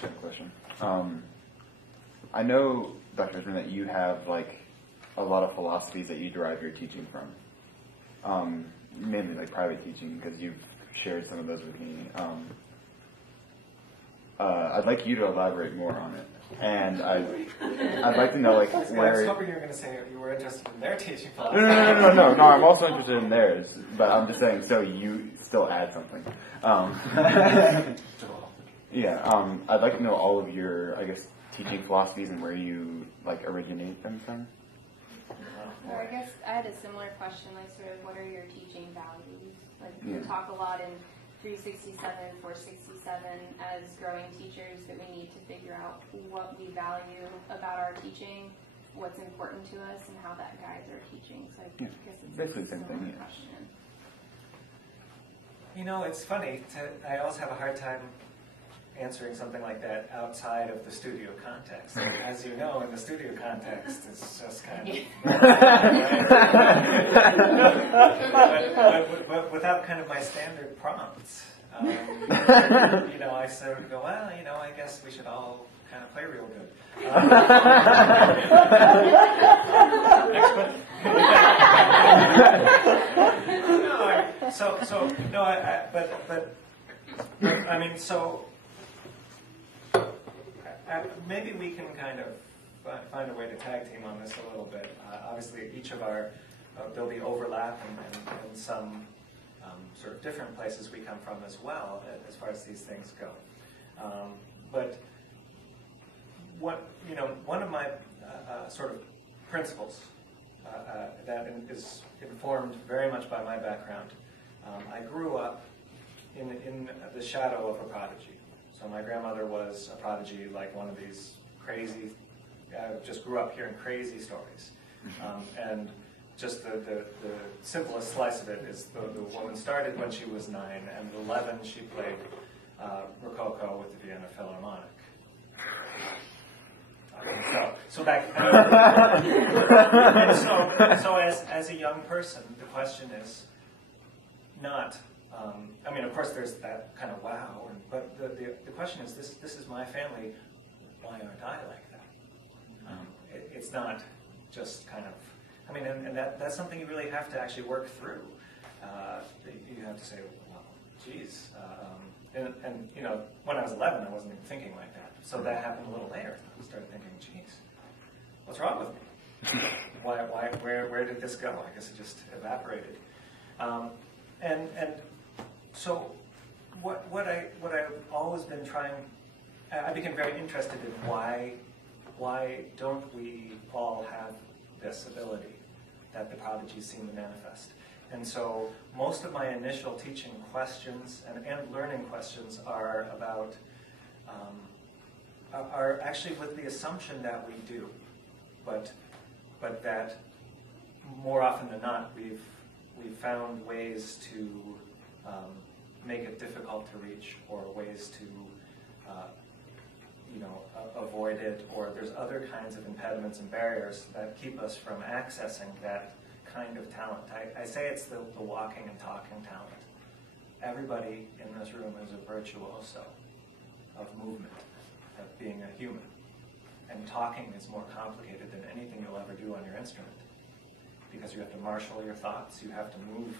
actually have a question. I know, Dr. Richmond, that you have like a lot of philosophies that you derive your teaching from, mainly like private teaching, because you've shared some of those with me. I'd like you to elaborate more on it, and I'd like to know like where. I was hoping you were going to say you were interested in their teaching philosophy. No. I'm also interested in theirs, but I'm just saying so you still add something. Yeah, I'd like to know all of your, I guess, teaching philosophies and where you like originate them from. Well, I guess I had a similar question, like sort of what are your teaching values? Like we talk a lot in 367, 467 as growing teachers that we need to figure out what we value about our teaching, what's important to us, and how that guides our teaching. So I guess it's basically the a same similar thing. question. You know, it's funny. I always have a hard time answering something like that outside of the studio context. As you know, in the studio context, it's just kind of... but without kind of my standard prompts. You know, I sort of go, well, you know, I guess we should all kind of play real good. Maybe we can kind of find a way to tag team on this a little bit. Obviously, each of our, there'll be overlap and some sort of different places we come from as well, as far as these things go. But what, you know, one of my sort of principles that is informed very much by my background, I grew up in the shadow of a prodigy. So my grandmother was a prodigy, like one of these crazy, just grew up hearing crazy stories. And just the simplest slice of it is the woman started when she was 9, and at 11 she played Rococo with the Vienna Philharmonic. So back, so as a young person, the question is not, I mean, of course there's that kind of wow, but the question is, this is my family, why aren't I like that? It's not just kind of, I mean, and that's something you really have to actually work through. You have to say, well, geez, and you know, when I was 11, I wasn't even thinking like that. So that happened a little later. I started thinking, geez, what's wrong with me? Where did this go? I guess it just evaporated. And so what I've always been trying, I became very interested in why don't we all have this ability that the prodigies seem to manifest. And so most of my initial teaching questions and learning questions are about, are actually with the assumption that we do, but that more often than not we've found ways to make it difficult to reach, or ways to you know, avoid it, or there's other kinds of impediments and barriers that keep us from accessing that kind of talent. I say it's the walking and talking talent. Everybody in this room is a virtuoso of movement, of being a human. And talking is more complicated than anything you'll ever do on your instrument, because you have to marshal your thoughts, you have to move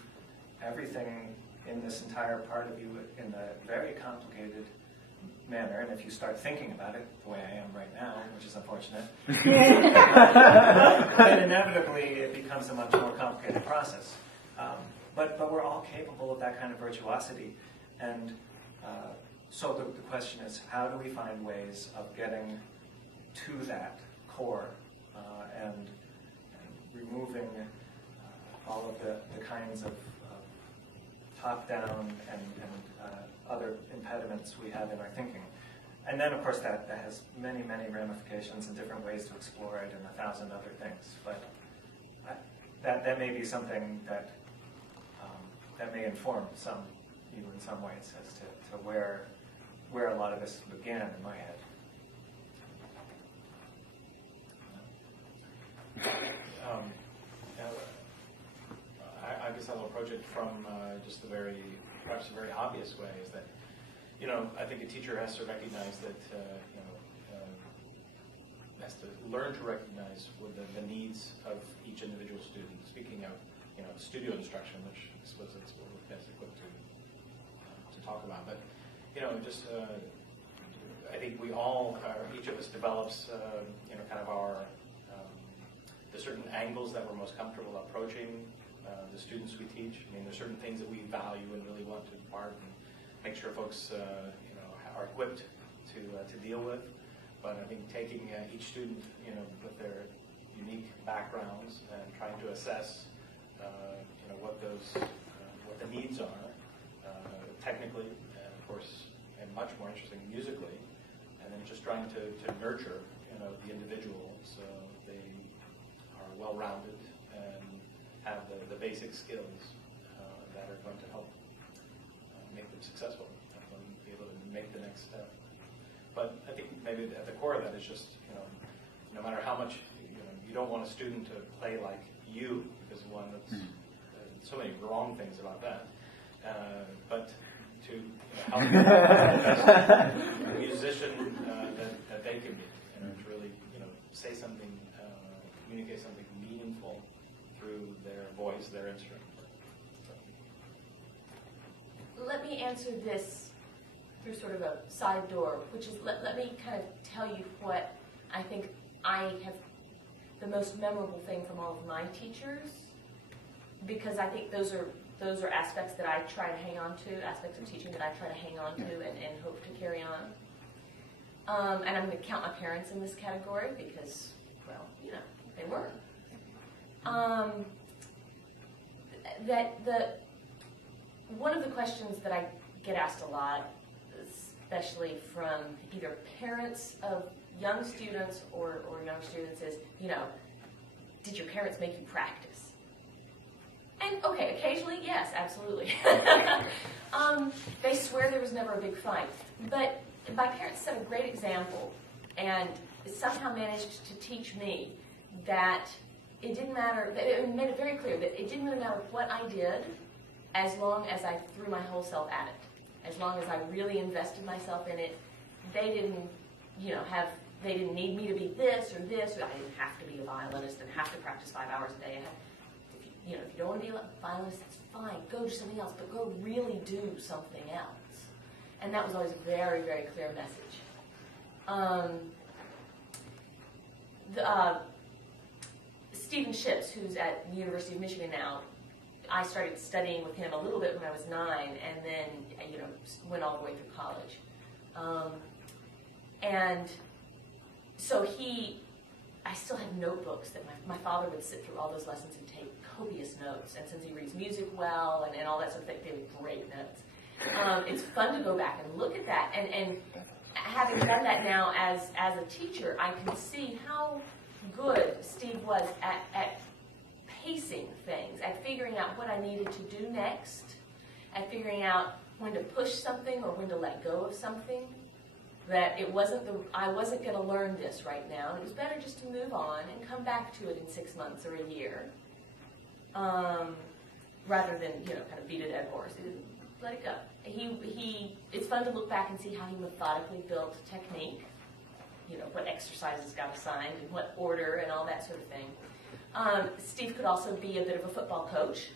everything in this entire part of you in a very complicated manner, and if you start thinking about it the way I am right now, which is unfortunate, then inevitably it becomes a much more complicated process. But we're all capable of that kind of virtuosity, and so the question is, how do we find ways of getting to that core and removing all of the kinds of top-down and other impediments we have in our thinking. And then, of course, that has many, many ramifications and different ways to explore it and 1,000 other things. But that may be something that that may inform you in some ways as to where a lot of this began in my head. I guess I'll approach it from just perhaps a very obvious way, is that you know, I think a teacher has to recognize that, has to learn to recognize what the needs of each individual student. Speaking of, you know, studio instruction, which I suppose that's what we're best equipped to talk about. But, you know, just I think we all, each of us develops, you know, kind of our, the certain angles that we're most comfortable approaching the students we teach. I mean, there's certain things that we value and really want to impart and make sure folks, you know, are equipped to deal with. But I think taking each student, you know, with their unique backgrounds and trying to assess, you know, what the needs are, technically, and of course, and much more interesting musically, and then just trying to nurture, you know, the individual so they are well-rounded and have the basic skills that are going to help make them successful, help them be able to make the next step. But I think maybe at the core of that is just, you know, no matter how much, you know, you don't want a student to play like you, because one, that's so many wrong things about that. But to, you know, help the musician that they can be, you know, to really, you know, say something, communicate something meaningful through their voice, their instrument. So. Let me answer this through sort of a side door, which is, let me kind of tell you what I think I have the most memorable thing from all of my teachers, because I think those are aspects that I try to hang on to, aspects of teaching that I try to hang on to and hope to carry on. And I'm going to count my parents in this category because, well, you know, they were. One of the questions that I get asked a lot, especially from either parents of young students or young students, is, you know, did your parents make you practice? And okay, occasionally, yes, absolutely. They swear there was never a big fight. But my parents set a great example and somehow managed to teach me that it didn't matter, it made it very clear that it didn't really matter what I did as long as I threw my whole self at it. As long as I really invested myself in it. They didn't, you know, they didn't need me to be this or this, or I didn't have to be a violinist and have to practice 5 hours a day. If you don't want to be a violinist, that's fine. Go do something else, but go really do something else. And that was always a very, very clear message. Stephen Shipps, who's at the University of Michigan now, I started studying with him a little bit when I was 9, and then, you know, went all the way through college. And so I still have notebooks that my father would sit through all those lessons and take copious notes. And since he reads music well and all that sort of thing, they were great notes. It's fun to go back and look at that. And having done that now as a teacher, I can see how good Steve was at pacing things, at figuring out what I needed to do next, at figuring out when to push something or when to let go of something. That I wasn't going to learn this right now. It was better just to move on and come back to it in 6 months or a year, rather than, you know, kind of beat a dead horse. Let it go. It's fun to look back and see how he methodically built technique. You know, what exercises got assigned and what order and all that sort of thing. Steve could also be a bit of a football coach.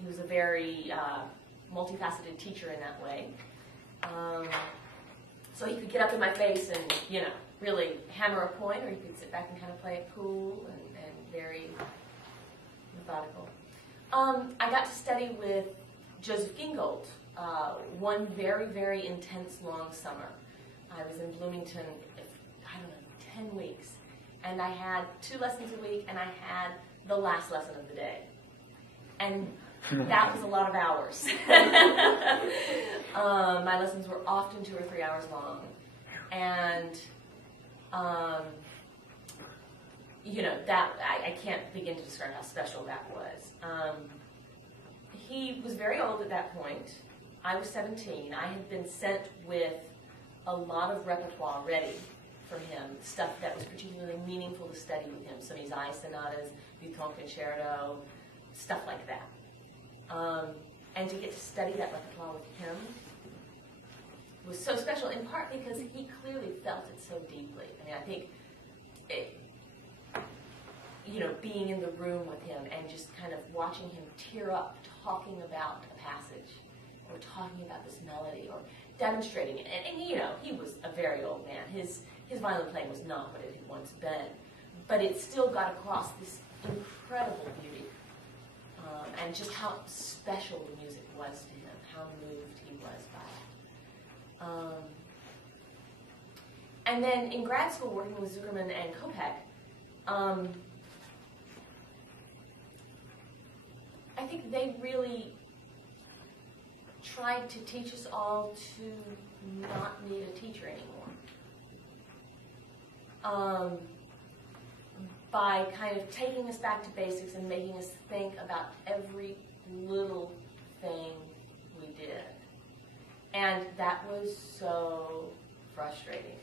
He was a very multifaceted teacher in that way. So he could get up in my face and, you know, really hammer a point, or he could sit back and kind of play it cool and very methodical. I got to study with Joseph Gingold one very, very intense long summer. I was in Bloomington, I don't know, 10 weeks. And I had 2 lessons a week, and I had the last lesson of the day. And that was a lot of hours. My lessons were often 2 or 3 hours long. And, you know, that I can't begin to describe how special that was. He was very old at that point. I was 17. I had been sent with a lot of repertoire ready for him, stuff that was particularly meaningful to study with him. Some Isaiah sonatas, Beethoven concerto, stuff like that. And to get to study that repertoire with him was so special, in part because he clearly felt it so deeply. I mean, I think, being in the room with him and just kind of watching him tear up talking about a passage or talking about this melody or demonstrating it. And he was a very old man. His violin playing was not what it had once been, but it still got across this incredible beauty and just how special the music was to him, how moved he was by it. And then in grad school, working with Zuckerman and Kopek, I think they really tried to teach us all to not need a teacher anymore. By kind of taking us back to basics and making us think about every little thing we did. And that was so frustrating.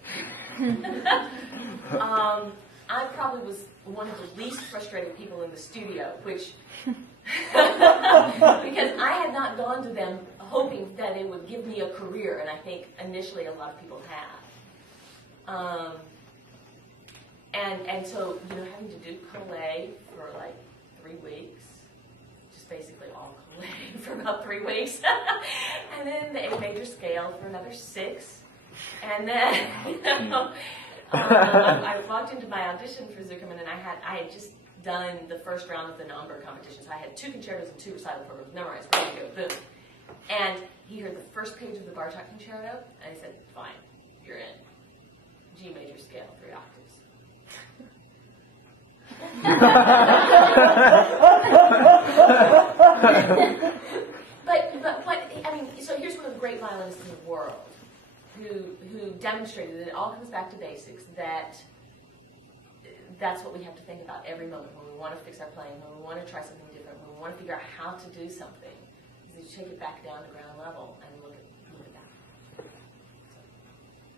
I probably was one of the least frustrated people in the studio, which, because I had not gone to them hoping that it would give me a career, and I think initially a lot of people have. And so, having to do Collé for like 3 weeks, just basically all Collé for about 3 weeks, and then the A major scale for another 6, and then, I walked into my audition for Zuckerman, and I had just done the first round of the Nürnberg competitions. I had 2 concertos and 2 recital programs memorized, ready to go, boom. And he heard the first page of the Bartok concerto, and he said, fine, you're in. G major scale, 3 octaves. but what, so here's one of the great violinists in the world who demonstrated that it all comes back to basics, that's what we have to think about every moment when we want to fix our playing, when we want to try something different, when we want to figure out how to do something, is to take it back down to ground level and look at